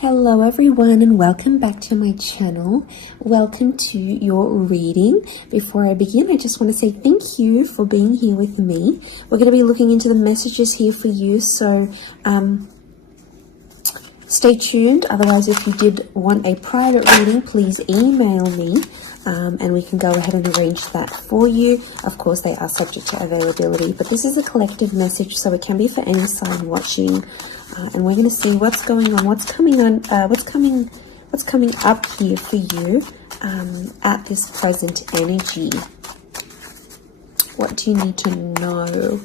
Hello everyone and welcome back to my channel. Welcome to your reading. Before I begin, I just want to say thank you for being here with me. We're going to be looking into the messages here for you, so stay tuned. Otherwise, if you did want a private reading, please email me and we can go ahead and arrange that for you. Of course, they are subject to availability, but this is a collective message, so it can be for any sign watching. And we're going to see what's going on, what's coming up here for you at this present energy. What do you need to know?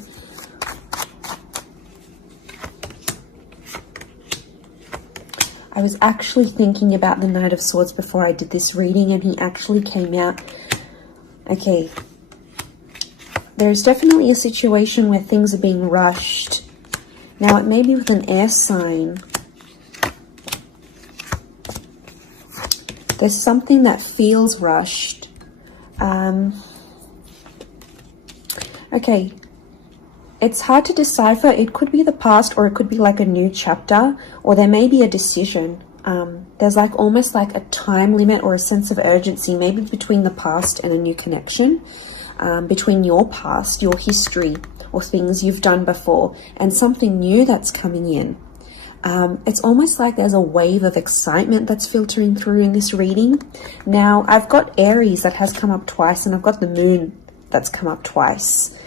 I was actually thinking about the Knight of Swords before I did this reading, and he actually came out. Okay, there's definitely a situation where things are being rushed. Now, it may be with an air sign. There's something that feels rushed. Okay, it's hard to decipher. It could be the past, or it could be like a new chapter, or there may be a decision. There's like almost like a time limit or a sense of urgency, maybe between the past and a new connection, between your past, your history, or things you've done before, and something new that's coming in. It's almost like there's a wave of excitement that's filtering through in this reading. Now, I've got Aries that has come up twice, and I've got the Moon that's come up twice.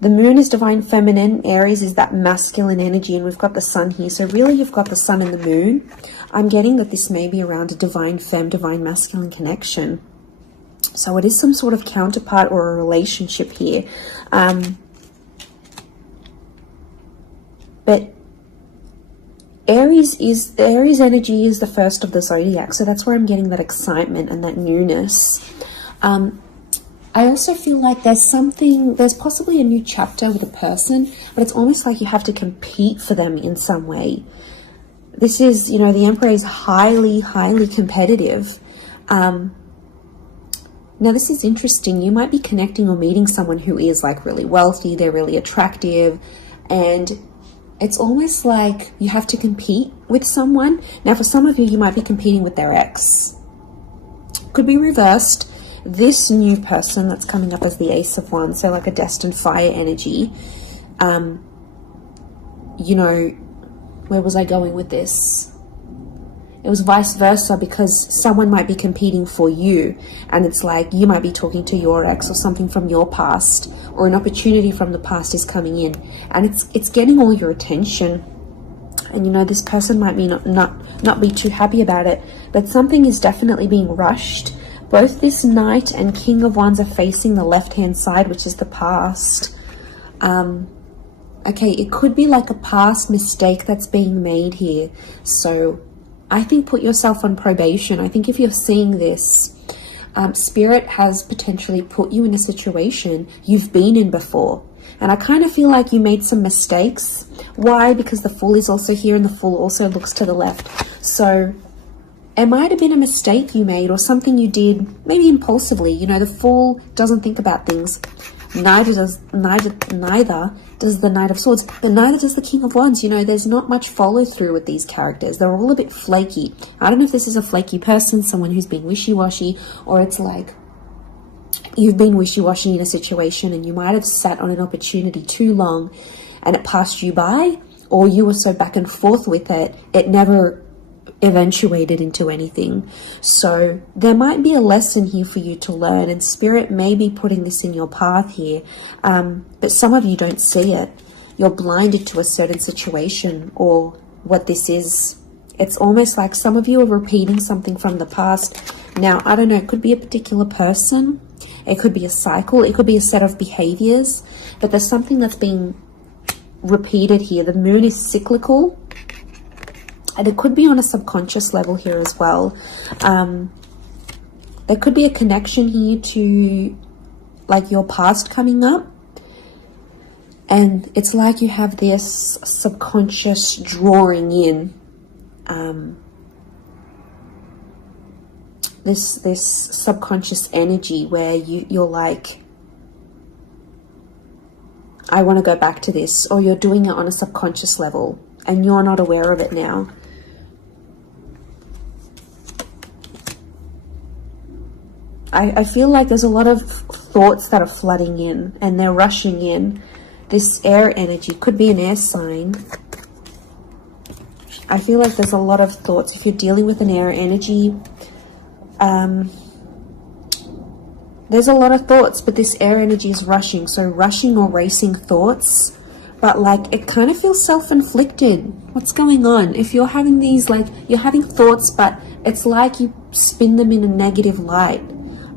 The Moon is divine feminine, Aries is that masculine energy, and we've got the Sun here. So really, you've got the Sun and the Moon. I'm getting that this may be around a divine femme, divine masculine connection. So it is some sort of counterpart or a relationship here. But Aries energy is the first of the zodiac, so that's where I'm getting that excitement and that newness. I also feel like there's possibly a new chapter with a person, but it's almost like you have to compete for them in some way. This is, you know, the Emperor is highly, highly competitive. Now, this is interesting. You might be connecting or meeting someone who is like really wealthy, they're really attractive, and it's almost like you have to compete with someone. Now, for some of you, you might be competing with their ex. Could be reversed. This new person that's coming up as the Ace of Wands, so like a destined fire energy. You know, where was I going with this? It was vice versa, because someone might be competing for you, and it's like you might be talking to your ex or something from your past, or an opportunity from the past is coming in, and it's getting all your attention. And you know, this person might be not be too happy about it, but something is definitely being rushed. Both this Knight and King of Wands are facing the left-hand side, which is the past. Okay, it could be like a past mistake that's being made here. So I think put yourself on probation. I think if you're seeing this, Spirit has potentially put you in a situation you've been in before. And I kind of feel like you made some mistakes. Why? Because the Fool is also here, and the Fool also looks to the left. So it might have been a mistake you made, or something you did, maybe impulsively. You know, the Fool doesn't think about things. Neither does the Knight of Swords, but neither does the King of Wands. You know, there's not much follow through with these characters. They're all a bit flaky. I don't know if this is a flaky person, someone who's being wishy-washy, or it's like you've been wishy-washy in a situation and you might have sat on an opportunity too long and it passed you by, or you were so back and forth with it, it never eventuated into anything. So there might be a lesson here for you to learn, and Spirit may be putting this in your path here, but some of you don't see it. You're blinded to a certain situation or what this is. It's almost like some of you are repeating something from the past. Now, I don't know, it could be a particular person, it could be a cycle, it could be a set of behaviors, but there's something that's being repeated here. The Moon is cyclical, and it could be on a subconscious level here as well. There could be a connection here to like your past coming up. And it's like you have this subconscious drawing in this subconscious energy where you're like, I want to go back to this, or you're doing it on a subconscious level and you're not aware of it now. I feel like there's a lot of thoughts that are flooding in and they're rushing in. This air energy could be an air sign. I feel like there's a lot of thoughts. If you're dealing with an air energy, there's a lot of thoughts, but this air energy is rushing. So rushing or racing thoughts, but like it kind of feels self-inflicted. What's going on? If you're having these, like you're having thoughts, but it's like you spin them in a negative light.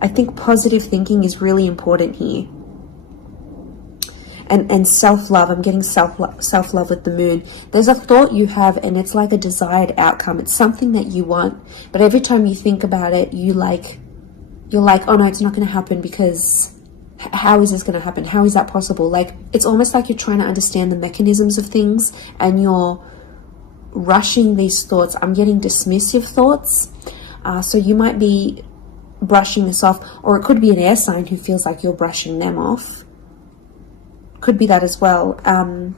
I think positive thinking is really important here. And self-love, I'm getting self-love with the moon. There's a thought you have and it's like a desired outcome. It's something that you want, but every time you think about it, you're like, oh no, it's not going to happen, because how is this going to happen? How is that possible? Like, it's almost like you're trying to understand the mechanisms of things and you're rushing these thoughts. I'm getting dismissive thoughts. So you might be brushing this off, or it could be an air sign who feels like you're brushing them off. Could be that as well. I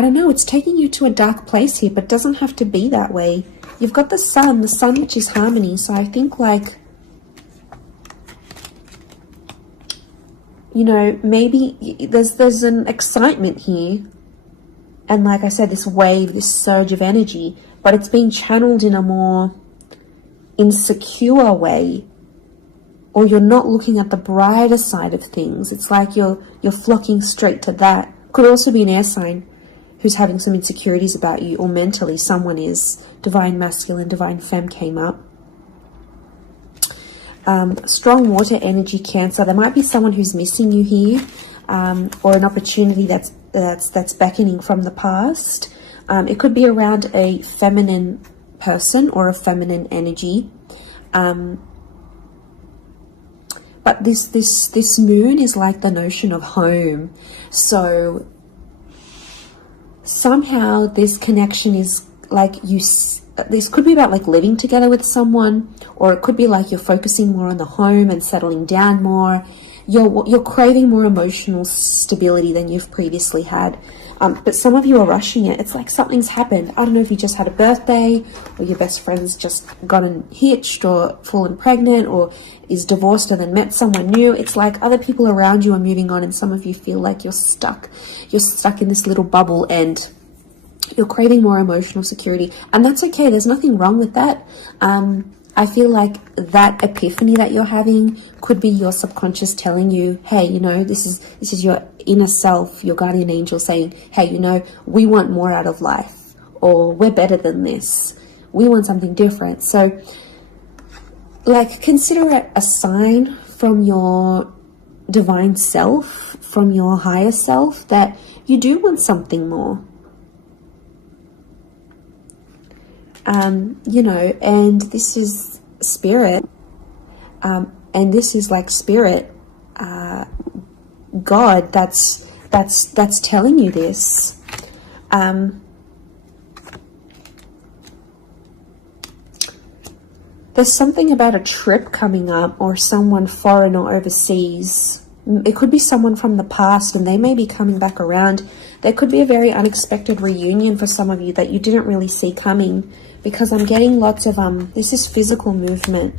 don't know, it's taking you to a dark place here, but it doesn't have to be that way. You've got the sun which is harmony. So I think, like, you know, maybe there's an excitement here. And like I said, this wave, this surge of energy, but it's being channeled in a more insecure way. Or you're not looking at the brighter side of things. It's like you're flocking straight to that. Could also be an air sign who's having some insecurities about you, or mentally someone is. Divine masculine, divine femme came up. Strong water energy, Cancer. There might be someone who's missing you here, or an opportunity that's beckoning from the past. It could be around a feminine person or a feminine energy. But this moon is like the notion of home. So somehow this connection is like this could be about like living together with someone, or it could be like you're focusing more on the home and settling down more. You're craving more emotional stability than you've previously had. But some of you are rushing it. It's like something's happened. I don't know if you just had a birthday, or your best friend's just gotten hitched or fallen pregnant, or is divorced and then met someone new. It's like other people around you are moving on, and some of you feel like you're stuck. You're stuck in this little bubble and you're craving more emotional security. And that's okay. There's nothing wrong with that. I feel like that epiphany that you're having could be your subconscious telling you, hey, you know, this is your inner self, your guardian angel saying, hey, you know, we want more out of life, or we're better than this. We want something different. So, like, consider it a sign from your divine self, from your higher self, that you do want something more. You know, and this is spirit, and this is like spirit, God, that's telling you this. There's something about a trip coming up, or someone foreign or overseas. It could be someone from the past and they may be coming back around. There could be a very unexpected reunion for some of you that you didn't really see coming, because I'm getting lots of, this is physical movement.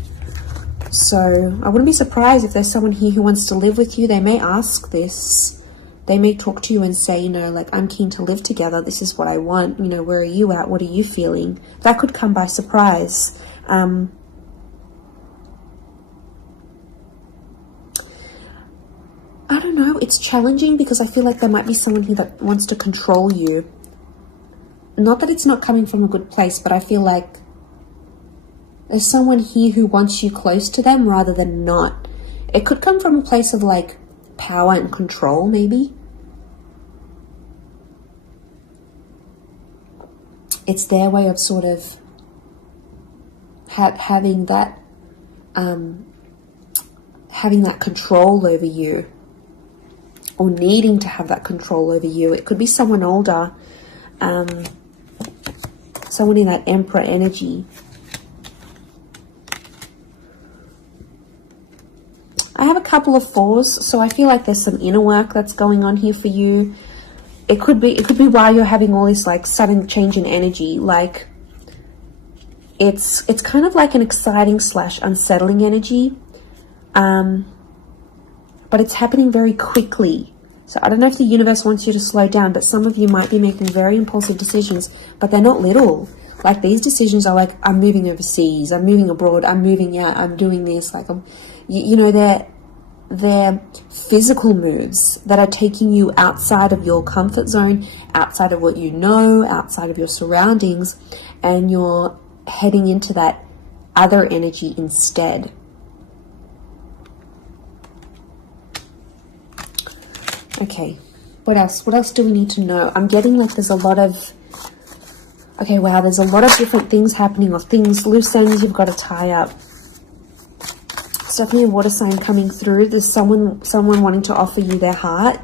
So I wouldn't be surprised if there's someone here who wants to live with you. They may ask this. They may talk to you and say, you know, like, I'm keen to live together. This is what I want. You know, where are you at? What are you feeling? That could come by surprise. I don't know. It's challenging because I feel like there might be someone here that wants to control you. Not that it's not coming from a good place, but I feel like there's someone here who wants you close to them rather than not. It could come from a place of like power and control, maybe. It's their way of sort of having that control over you, or needing to have that control over you. It could be someone older, someone in that Emperor energy. I have a couple of fours, so I feel like there's some inner work that's going on here for you. It could be why you're having all this like sudden change in energy. Like, it's kind of like an exciting / unsettling energy, but it's happening very quickly. So I don't know if the universe wants you to slow down, but some of you might be making very impulsive decisions, but they're not little. Like, these decisions are like, I'm moving overseas, I'm moving abroad, I'm moving out, I'm doing this. Like, you know, they're physical moves that are taking you outside of your comfort zone, outside of what you know, outside of your surroundings, and you're heading into that other energy instead. Okay, what else? What else do we need to know? I'm getting like there's a lot of... Okay, wow, there's a lot of different things happening, or things, loose ends you've got to tie up. It's definitely a water sign coming through. There's someone wanting to offer you their heart.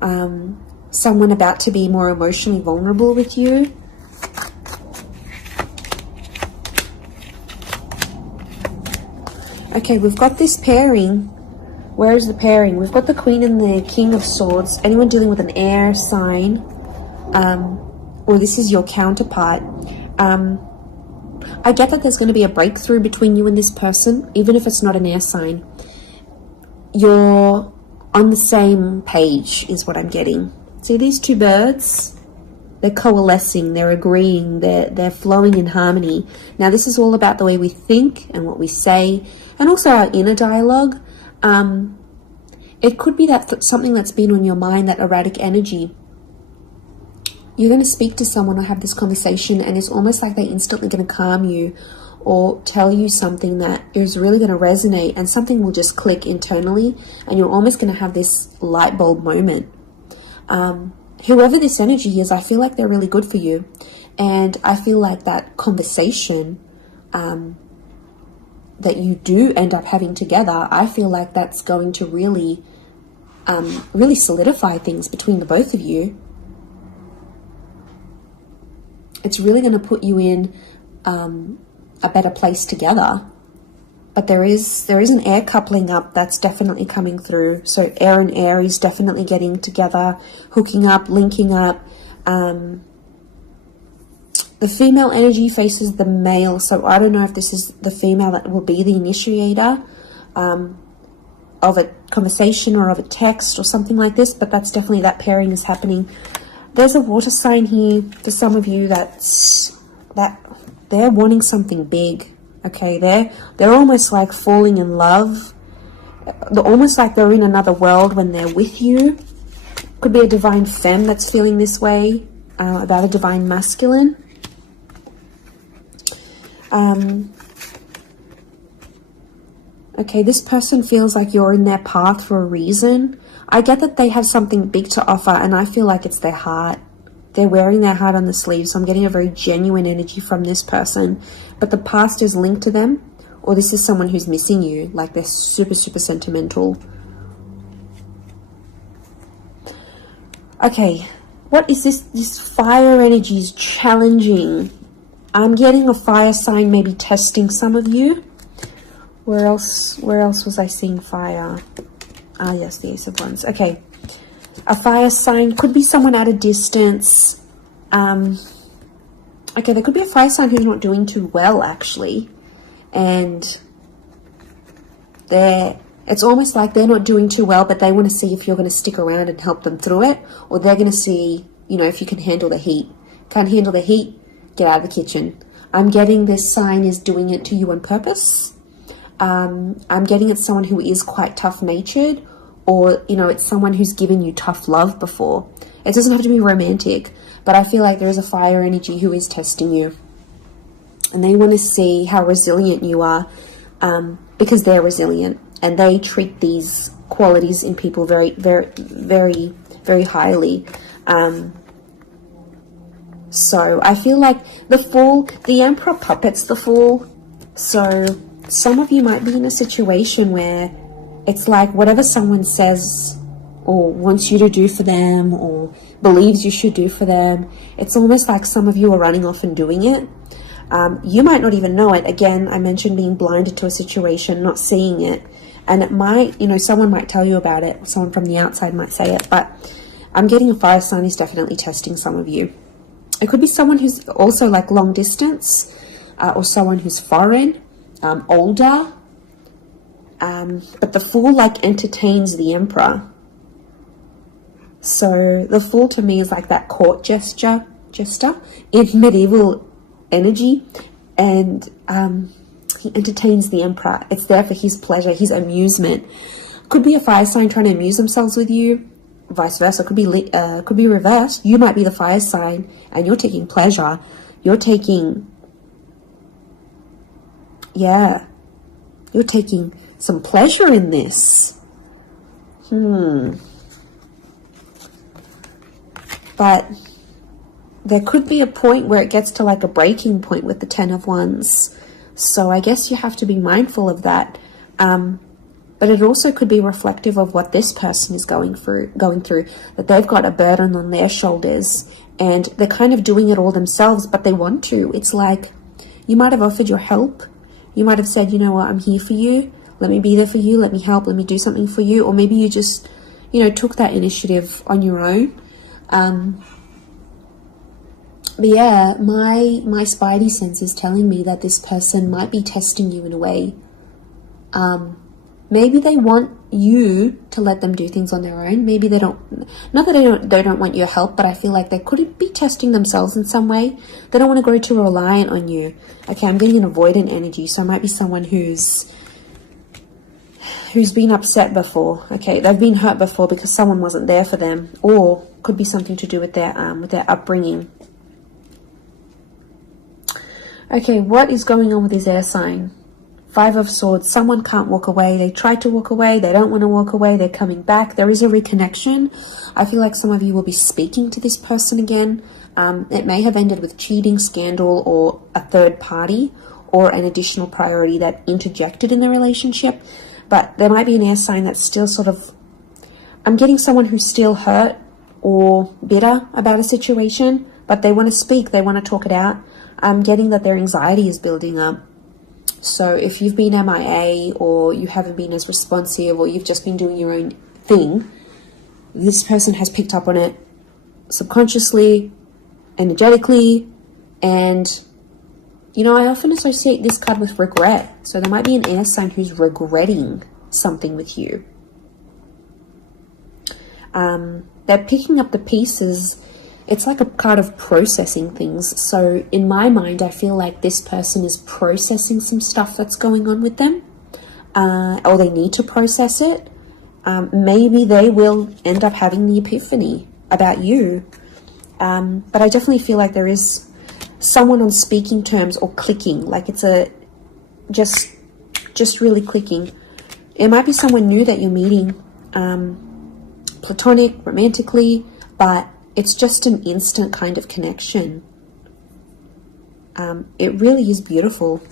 Someone about to be more emotionally vulnerable with you. Okay, we've got this pairing. Where is the pairing? We've got the Queen and the King of Swords. Anyone dealing with an air sign, or this is your counterpart. I get that there's going to be a breakthrough between you and this person, even if it's not an air sign. You're on the same page, is what I'm getting. See these two birds? They're coalescing, they're agreeing, they're flowing in harmony. Now, this is all about the way we think and what we say, and also our inner dialogue. It could be that something that's been on your mind, that erratic energy. You're going to speak to someone or have this conversation, and it's almost like they're instantly going to calm you or tell you something that is really going to resonate, and something will just click internally, and you're almost going to have this light bulb moment. Whoever this energy is, I feel like they're really good for you. And I feel like that conversation that you do end up having together, I feel like that's going to really solidify things between the both of you. It's really going to put you in a better place together. But there is an air coupling up that's definitely coming through. So air and Aries definitely getting together, hooking up, linking up. The female energy faces the male, so I don't know if this is the female that will be the initiator of a conversation or of a text or something like this, but that's definitely, that pairing is happening. There's a water sign here for some of you that they're wanting something big. Okay, they're almost like falling in love. They're almost like they're in another world when they're with you. Could be a divine femme that's feeling this way about a divine masculine. Okay, this person feels like you're in their path for a reason. I get that they have something big to offer, and I feel like it's their heart. They're wearing their heart on the sleeve, so I'm getting a very genuine energy from this person. But the past is linked to them, or this is someone who's missing you, like they're super, super sentimental. Okay, what is this? This fire energy is challenging. I'm getting a fire sign maybe testing some of you. Where else was I seeing fire? Ah, yes, the Ace of Wands. Okay. A fire sign could be someone at a distance. Okay, there could be a fire sign who's not doing too well, actually. And it's almost like they're not doing too well, but they want to see if you're going to stick around and help them through it. Or they're going to see, you know, if you can handle the heat. Can't handle the heat? Get out of the kitchen. I'm getting this sign is doing it to you on purpose. I'm getting it's someone who is quite tough-natured, or, you know, it's someone who's given you tough love before. It doesn't have to be romantic, but I feel like there is a fire energy who is testing you. And they want to see how resilient you are, because they're resilient. And they treat these qualities in people very, very, very, very highly. So I feel like the Fool, the Emperor puppets the Fool. So some of you might be in a situation where it's like whatever someone says or wants you to do for them or believes you should do for them, it's almost like some of you are running off and doing it. You might not even know it. Again, I mentioned being blinded to a situation, not seeing it. And it might, you know, someone might tell you about it. Someone from the outside might say it. But I'm getting a fire sign is definitely testing some of you. It could be someone who's also like long distance. or someone who's foreign, older. But the Fool like entertains the Emperor. So the Fool to me is like that court jester in medieval energy, and he entertains the Emperor. It's there for his pleasure, his amusement. Could be a fire sign trying to amuse themselves with you, vice versa. Could be reversed. You might be the fire sign and you're taking pleasure. You're taking some pleasure in this. But there could be a point where it gets to like a breaking point with the Ten of Wands. So I guess you have to be mindful of that. But it also could be reflective of what this person is going through, that they've got a burden on their shoulders and they're kind of doing it all themselves, but they want to. It's like you might have offered your help. You might have said, you know what, I'm here for you. Let me be there for you. Let me help. Let me do something for you. Or maybe you just, took that initiative on your own. But yeah, my spidey sense is telling me that this person might be testing you in a way. Maybe they want you to let them do things on their own. Maybe they don't, not that they don't want your help, but I feel like they could be testing themselves in some way. They don't want to grow too reliant on you. Okay, I'm getting an avoidant energy, so it might be someone who's been upset before. Okay, they've been hurt before because someone wasn't there for them, or could be something to do with their upbringing. Okay, what is going on with this air sign? Five of Swords. Someone can't walk away. They try to walk away. They don't want to walk away. They're coming back. There is a reconnection. I feel like some of you will be speaking to this person again. It may have ended with cheating, scandal, or a third party, or an additional priority that interjected in the relationship. But there might be an air sign that's still sort of... I'm getting someone who's still hurt or bitter about a situation, but they want to speak. They want to talk it out. I'm getting that their anxiety is building up. So if you've been MIA, or you haven't been as responsive, or you've just been doing your own thing, this person has picked up on it subconsciously, energetically, and I often associate this card with regret. So there might be an air sign who's regretting something with you. They're picking up the pieces. It's like a card of processing things. So in my mind, I feel like this person is processing some stuff that's going on with them, or they need to process it. Maybe they will end up having the epiphany about you. But I definitely feel like there is someone on speaking terms or clicking, like it's just really clicking. It might be someone new that you're meeting, platonic, romantically, but it's just an instant kind of connection. It really is beautiful.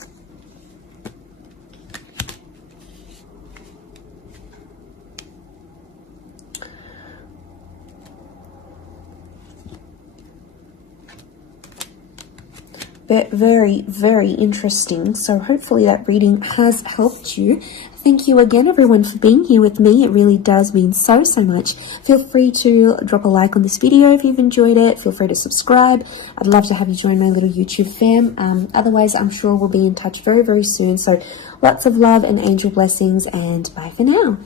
Very, very interesting. So hopefully that reading has helped you. Thank you again, everyone, for being here with me. It really does mean so much. Feel free to drop a like on this video if you've enjoyed it. Feel free to subscribe. I'd love to have you join my little YouTube fam. Otherwise, I'm sure we'll be in touch very, very soon. So lots of love and angel blessings, and bye for now.